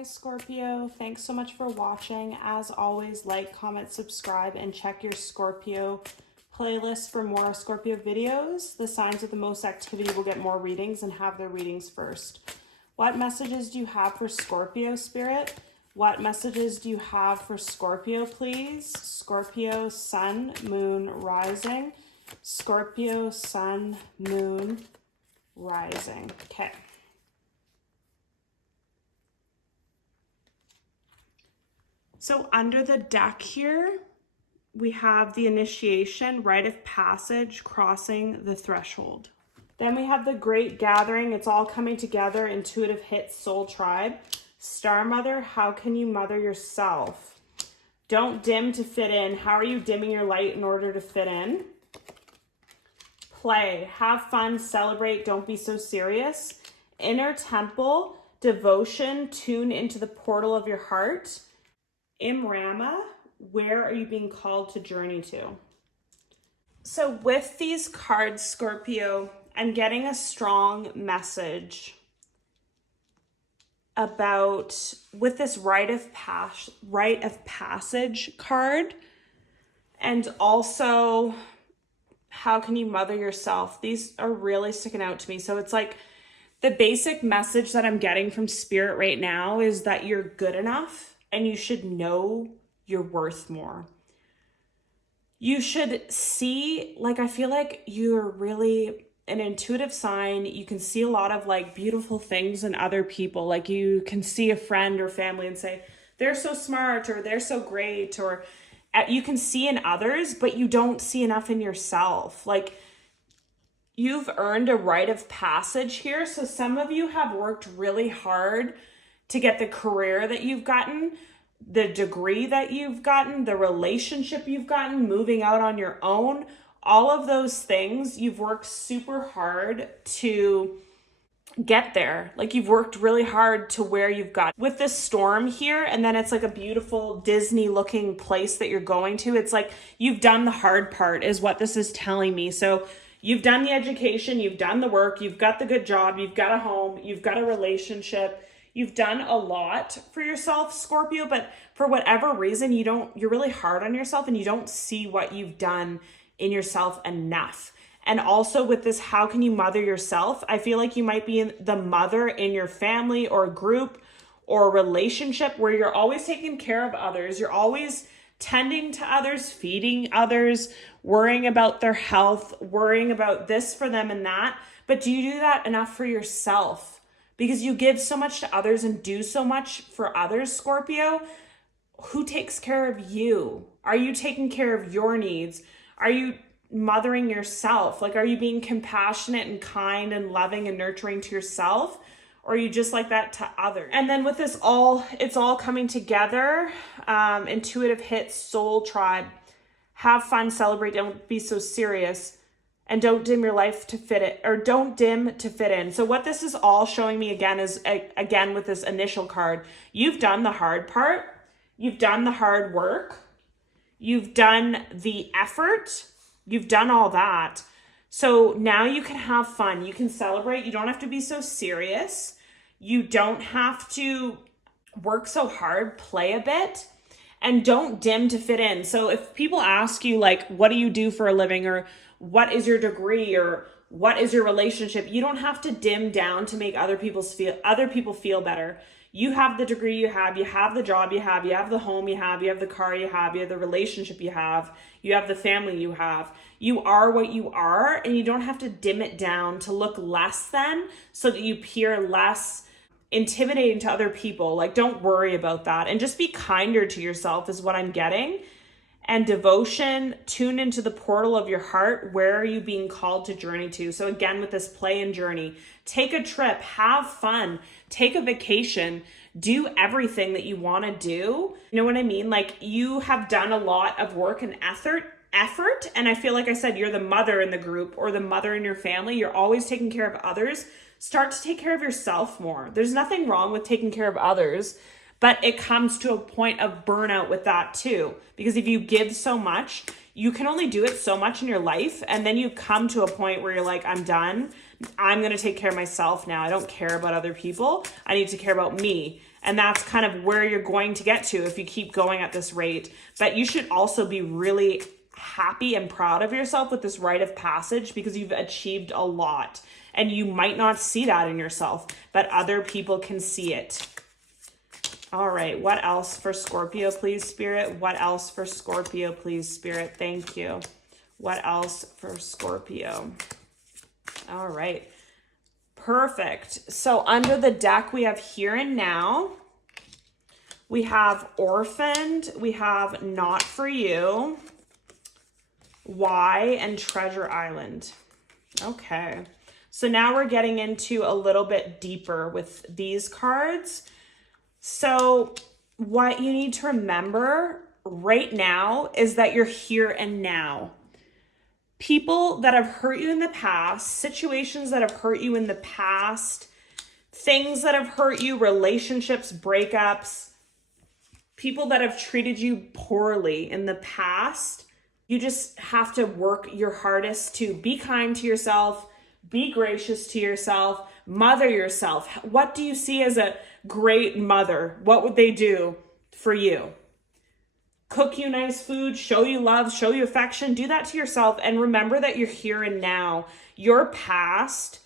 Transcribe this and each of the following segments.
Hi Scorpio, thanks so much for watching. As always, like, comment, subscribe, and check your Scorpio playlist for more Scorpio videos. The signs with the most activity will get more readings and have their readings first. What messages do you have for Scorpio, Spirit? What messages do you have for Scorpio, please? Scorpio, Sun, Moon, Rising. Scorpio, Sun, Moon, Rising. Okay. So under the deck here, we have the initiation, rite of passage, crossing the threshold. Then we have the great gathering. It's all coming together. Intuitive hits, soul tribe. Star mother, how can you mother yourself? Don't dim to fit in. How are you dimming your light in order to fit in? Play, have fun, celebrate, don't be so serious. Inner temple, devotion, tune into the portal of your heart. Imrama, where are you being called to journey to? So with these cards, Scorpio, I'm getting a strong message about, with this rite of passage card, and also how can you mother yourself? These are really sticking out to me. So it's like the basic message that I'm getting from Spirit right now is that you're good enough. And you should know you're worth more. You should see, like, I feel like you're really an intuitive sign. You can see a lot of like beautiful things in other people. Like you can see a friend or family and say, they're so smart or they're so great, or you can see in others, but you don't see enough in yourself. Like you've earned a rite of passage here. So some of you have worked really hard to get the career that you've gotten, the degree that you've gotten, the relationship you've gotten, moving out on your own, all of those things, you've worked super hard to get there. Like you've worked really hard to where you've got. With this storm here, and then it's like a beautiful Disney looking place that you're going to. It's like you've done the hard part is what this is telling me. So you've done the education, you've done the work, you've got the good job, you've got a home, you've got a relationship. You've done a lot for yourself, Scorpio, but for whatever reason, you're really hard on yourself and you don't see what you've done in yourself enough. And also with this, how can you mother yourself? I feel like you might be the mother in your family or group or relationship where you're always taking care of others. You're always tending to others, feeding others, worrying about their health, worrying about this for them and that. But do you do that enough for yourself? Because you give so much to others and do so much for others, Scorpio. Who takes care of you? Are you taking care of your needs? Are you mothering yourself? Like, are you being compassionate and kind and loving and nurturing to yourself? Or are you just like that to others? And then with this it's all coming together. Intuitive hits, soul tribe. Have fun, celebrate, don't be so serious. And don't dim your life to fit it, or don't dim to fit in. So what this is all showing me again is, again, with this initial card, you've done the hard part. You've done the hard work. You've done the effort. You've done all that. So now you can have fun. You can celebrate. You don't have to be so serious. You don't have to work so hard. Play a bit. And don't dim to fit in. So if people ask you, like, what do you do for a living, or what is your degree, or what is your relationship, you don't have to dim down to make other people feel better. You have the degree you have the job you have the home you have the car you have the relationship you have the family you have. You are what you are, and you don't have to dim it down to look less than so that you appear less intimidating to other people. Like, don't worry about that, and just be kinder to yourself is what I'm getting. And devotion, tune into the portal of your heart. Where are you being called to journey to? So again, with this play and journey, take a trip, have fun, take a vacation, do everything that you want to do. You know what I mean? Like, you have done a lot of work and effort. And I feel like I said, you're the mother in the group or the mother in your family. You're always taking care of others. Start to take care of yourself more. There's nothing wrong with taking care of others, but it comes to a point of burnout with that too. Because if you give so much, you can only do it so much in your life. And then you come to a point where you're like, I'm done. I'm going to take care of myself now. I don't care about other people. I need to care about me. And that's kind of where you're going to get to if you keep going at this rate. But you should also be really happy and proud of yourself with this rite of passage because you've achieved a lot. And you might not see that in yourself, but other people can see it. All right, what else for Scorpio, please, Spirit? What else for Scorpio, please, Spirit? Thank you. What else for Scorpio? All right. Perfect. So under the deck, we have here and now. We have orphaned. We have not for you. Why and treasure island. Okay. So now we're getting into a little bit deeper with these cards. So what you need to remember right now is that you're here and now. People that have hurt you in the past, situations that have hurt you in the past, things that have hurt you, relationships, breakups, people that have treated you poorly in the past, you just have to work your hardest to be kind to yourself, be gracious to yourself, mother yourself. What do you see as a great mother? What would they do for you? Cook you nice food, show you love, show you affection. Do that to yourself and remember that you're here and now. Your past,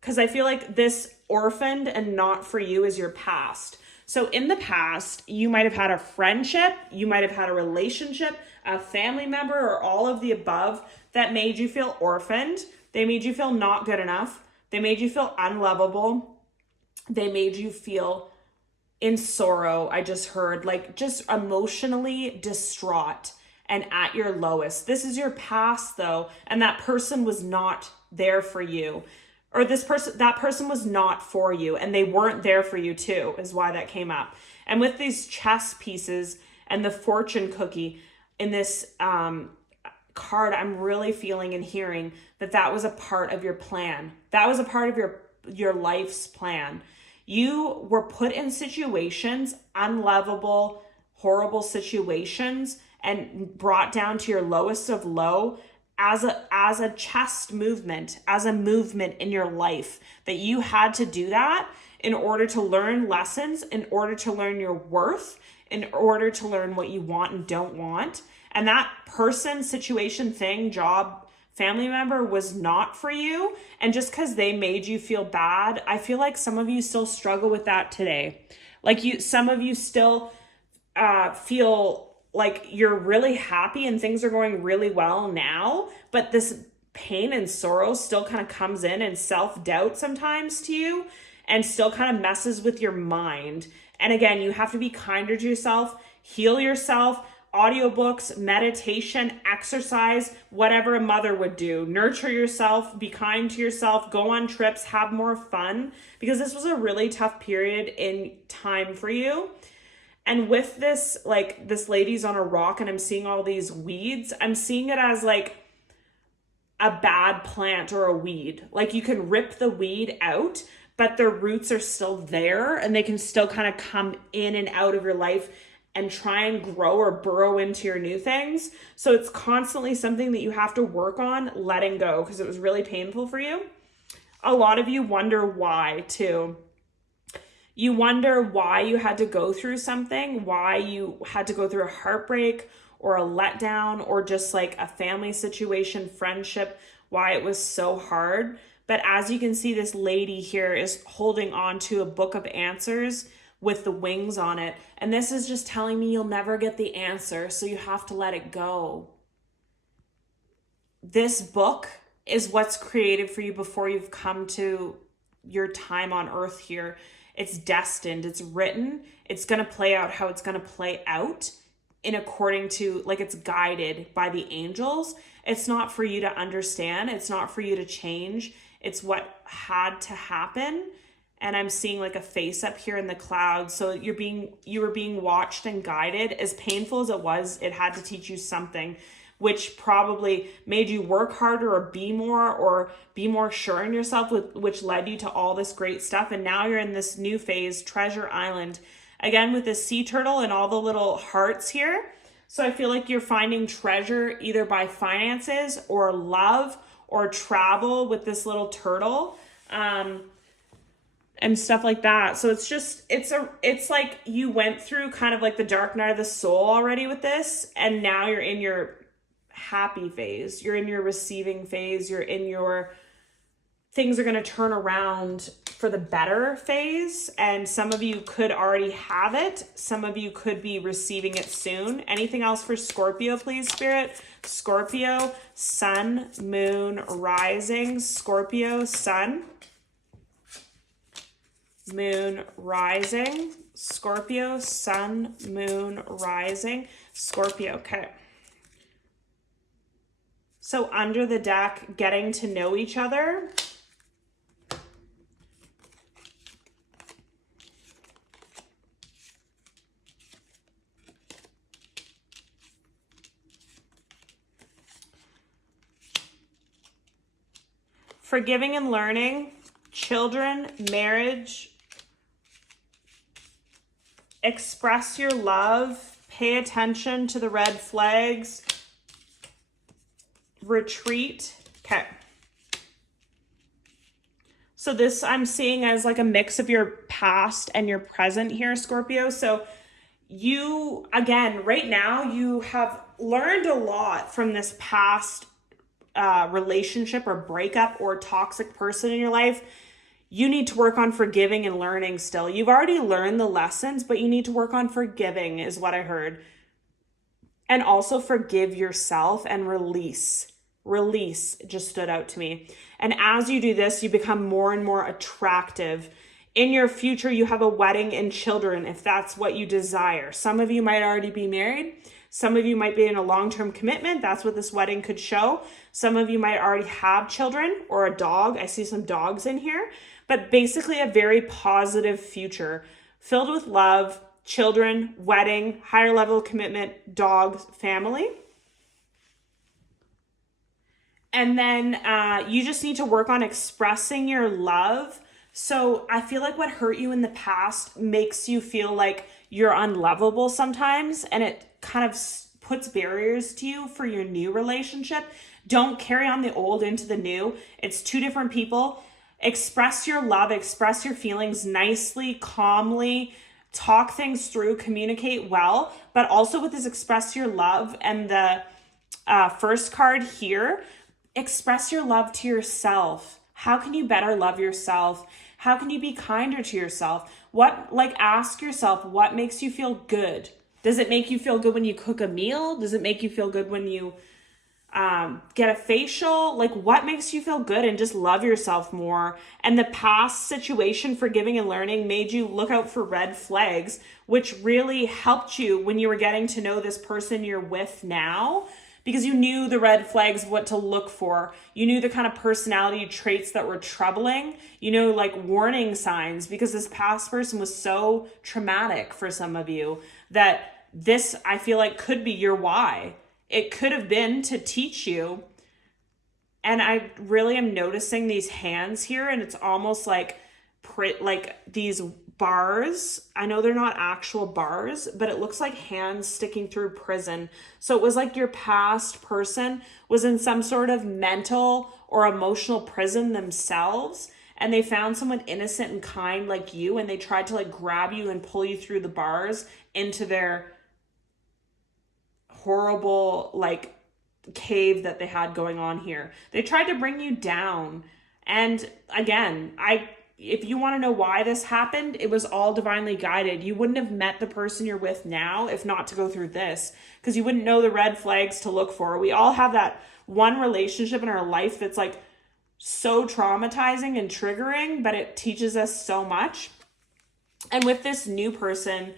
because I feel like this orphaned and not for you is your past. So in the past, you might have had a friendship, you might have had a relationship, a family member, or all of the above that made you feel orphaned. They made you feel not good enough. They made you feel unlovable. They made you feel in sorrow. I just heard like just emotionally distraught and at your lowest. This is your past though. And that person was not there for you, or that person was not for you, and they weren't there for you too, is why that came up. And with these chess pieces and the fortune cookie in this card, I'm really feeling and hearing that that was a part of your plan. That was a part of your life's plan. You were put in situations, unlovable, horrible situations, and brought down to your lowest of low as a chess movement, as a movement in your life, that you had to do that in order to learn lessons, in order to learn your worth, in order to learn what you want and don't want. And that person, situation, thing, job, family member was not for you. And just because they made you feel bad, I feel like some of you still struggle with that today. Like some of you still feel like you're really happy and things are going really well now, but this pain and sorrow still kind of comes in, and self-doubt sometimes to you, and still kind of messes with your mind. And again, you have to be kinder to yourself, heal yourself. Audiobooks, meditation, exercise, whatever a mother would do. Nurture yourself, be kind to yourself, go on trips, have more fun, because this was a really tough period in time for you. And with this, like this lady's on a rock and I'm seeing all these weeds, I'm seeing it as like a bad plant or a weed. Like you can rip the weed out, but their roots are still there and they can still kind of come in and out of your life and try and grow or burrow into your new things. So it's constantly something that you have to work on letting go because it was really painful for you. A lot of you wonder why too. You wonder why you had to go through something, why you had to go through a heartbreak or a letdown or just like a family situation, friendship, why it was so hard. But as you can see, this lady here is holding on to a book of answers with the wings on it. And this is just telling me you'll never get the answer, so you have to let it go. This book is what's created for you before you've come to your time on earth here. It's destined, it's written, it's going to play out how it's going to play out in according to, like it's guided by the angels. It's not for you to understand. It's not for you to change. It's what had to happen. And I'm seeing like a face up here in the clouds. So you were being watched and guided. As painful as it was, it had to teach you something, which probably made you work harder or be more sure in yourself, which led you to all this great stuff. And now you're in this new phase, Treasure Island, again with this sea turtle and all the little hearts here. So I feel like you're finding treasure either by finances or love or travel with this little turtle. and stuff like that. So it's just, it's like you went through kind of like the dark night of the soul already with this, and now you're in your happy phase. You're in your receiving phase. You're in your things are going to turn around for the better phase. And some of you could already have it. Some of you could be receiving it soon. Anything else for Scorpio, please, Spirit? Scorpio, sun, moon, rising. Scorpio, sun, moon, rising. Scorpio, sun, moon, rising. Scorpio, okay. So under the deck, getting to know each other. Forgiving and learning, children, marriage, express your love, pay attention to the red flags, retreat. Okay. So this I'm seeing as like a mix of your past and your present here, Scorpio. So you, again, right now, you have learned a lot from this past relationship or breakup or toxic person in your life. You need to work on forgiving and learning still. You've already learned the lessons, but you need to work on forgiving is what I heard. And also forgive yourself and release. Release just stood out to me. And as you do this, you become more and more attractive. In your future, you have a wedding and children if that's what you desire. Some of you might already be married. Some of you might be in a long-term commitment. That's what this wedding could show. Some of you might already have children or a dog. I see some dogs in here. But basically a very positive future filled with love, children, wedding, higher level commitment, dogs, family. And then you just need to work on expressing your love. So I feel like what hurt you in the past makes you feel like you're unlovable sometimes, and it kind of puts barriers to you for your new relationship. Don't carry on the old into the new. It's two different people. Express your love, express your feelings nicely, calmly, talk things through, communicate well, but also with this express your love and the first card here, express your love to yourself. How can you better love yourself? How can you be kinder to yourself? Ask yourself, what makes you feel good? Does it make you feel good when you cook a meal? Does it make you feel good when you get a facial? Like, what makes you feel good? And just love yourself more. And the past situation, forgiving and learning, made you look out for red flags, which really helped you when you were getting to know this person you're with now, because you knew the red flags, what to look for. You knew the kind of personality traits that were troubling. You know, like warning signs, because this past person was so traumatic for some of you that this, I feel like, could be your why. It could have been to teach you. And I really am noticing these hands here, and it's almost like these bars. I know they're not actual bars, but it looks like hands sticking through prison. So it was like your past person was in some sort of mental or emotional prison themselves, and they found someone innocent and kind like you, and they tried to like grab you and pull you through the bars into their horrible like cave that they had going on here. They tried to bring you down. And again, if you want to know why this happened, it was all divinely guided. You wouldn't have met the person you're with now if not to go through this, because you wouldn't know the red flags to look for. We all have that one relationship in our life that's like so traumatizing and triggering, but it teaches us so much. And with this new person,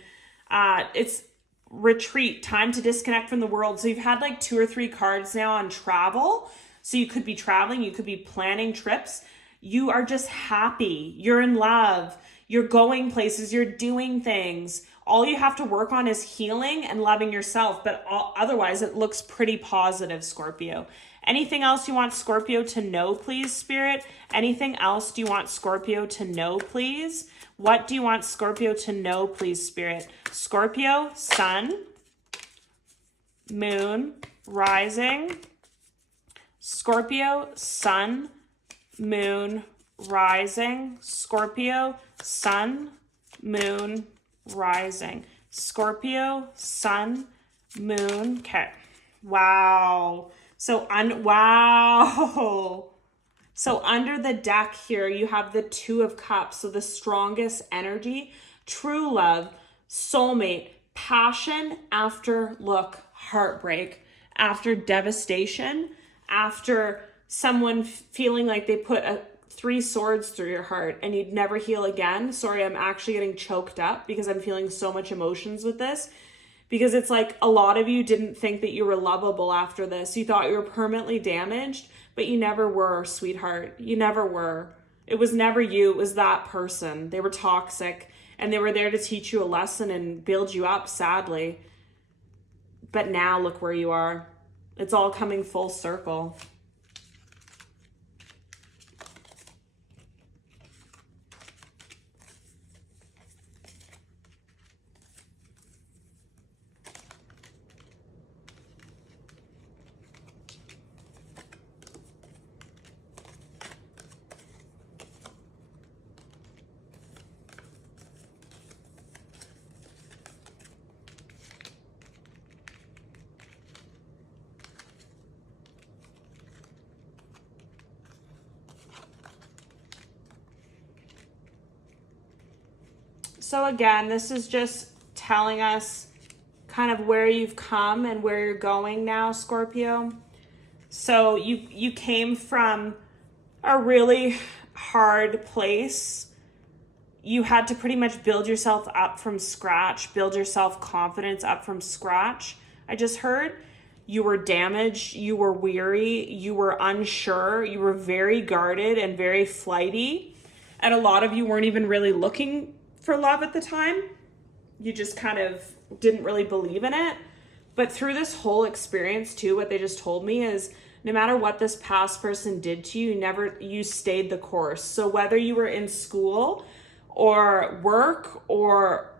it's retreat, time to disconnect from the world. So you've had like 2 or 3 cards now on travel. So you could be traveling, you could be planning trips. You are just happy. You're in love. You're going places. You're doing things. All you have to work on is healing and loving yourself. But otherwise, it looks pretty positive, Scorpio. Anything else you want Scorpio to know, please, Spirit? Anything else do you want Scorpio to know, please? What do you want Scorpio to know, please, Spirit? Scorpio, sun, moon, rising. Scorpio, sun, moon, rising, Scorpio, sun, moon, rising, Scorpio, sun, moon. Okay. Wow. So wow. So under the deck here, you have the Two of Cups. So the strongest energy, true love, soulmate, passion after heartbreak, after devastation, after someone feeling like they put three swords through your heart and you'd never heal again. Sorry, I'm actually getting choked up because I'm feeling so much emotions with this. Because it's like a lot of you didn't think that you were lovable after this. You thought you were permanently damaged, but you never were, sweetheart. You never were. It was never you. It was that person. They were toxic and they were there to teach you a lesson and build you up, sadly. But now look where you are. It's all coming full circle. So again, this is just telling us kind of where you've come and where you're going now, Scorpio. So you came from a really hard place. You had to pretty much build yourself up from scratch, build your self-confidence up from scratch. I just heard you were damaged, you were weary, you were unsure, you were very guarded and very flighty. And a lot of you weren't even really looking for love at the time. You just kind of didn't really believe in it. But through this whole experience too, what they just told me is no matter what this past person did to you, you stayed the course. So whether you were in school or work or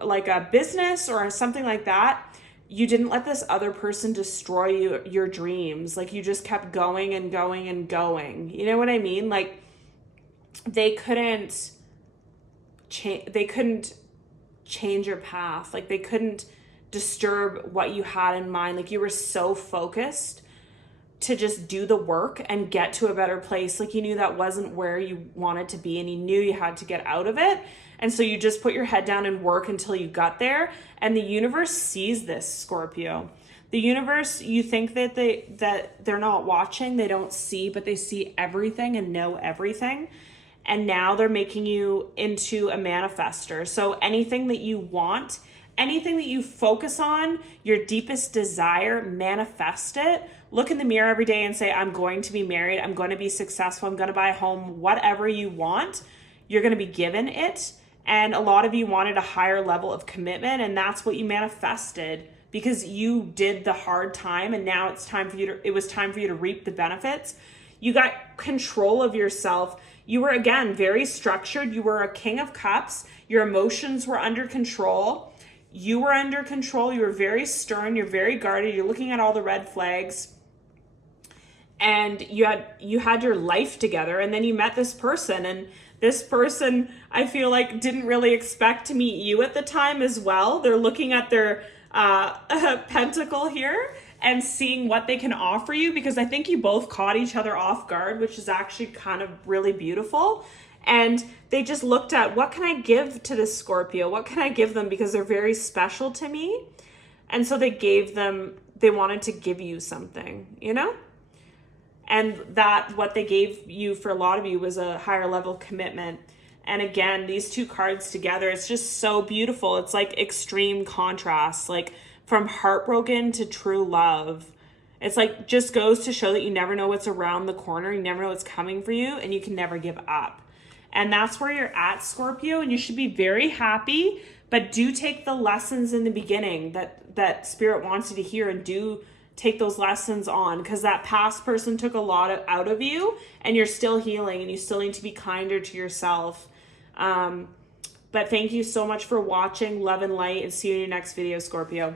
like a business or something like that, you didn't let this other person destroy your dreams. Like you just kept going and going and going. You know what I mean? Like they couldn't change your path. Like they couldn't disturb what you had in mind. Like you were so focused to just do the work and get to a better place. Like you knew that wasn't where you wanted to be and you knew you had to get out of it. And so you just put your head down and work until you got there. And the universe sees this, Scorpio. The universe, you think that they're not watching, they don't see, but they see everything and know everything. And now they're making you into a manifester. So anything that you want, anything that you focus on, your deepest desire, manifest it. Look in the mirror every day and say, I'm going to be married. I'm going to be successful. I'm going to buy a home. Whatever you want, you're going to be given it. And a lot of you wanted a higher level of commitment. And that's what you manifested because you did the hard time. And now it was time for you to reap the benefits. You got control of yourself. You were, again, very structured. You were a King of Cups. Your emotions were under control. You were under control. You were very stern. You're very guarded. You're looking at all the red flags. And you had your life together. And then you met this person. And this person, I feel like, didn't really expect to meet you at the time as well. They're looking at their pentacle here and seeing what they can offer you, because I think you both caught each other off guard, which is actually kind of really beautiful. And they just looked at, what can I give to this Scorpio? What can I give them? Because they're very special to me. And so they wanted to give you something, you know? And what they gave you for a lot of you was a higher level commitment. And again, these two cards together, it's just so beautiful. It's like extreme contrast, like from heartbroken to true love. It's like just goes to show that you never know what's around the corner. You never know what's coming for you, and you can never give up. And that's where you're at, Scorpio, and you should be very happy, but do take the lessons in the beginning that Spirit wants you to hear, and do take those lessons on, because that past person took a lot out of you, and you're still healing, and you still need to be kinder to yourself. But thank you so much for watching. Love and light, and see you in your next video, Scorpio.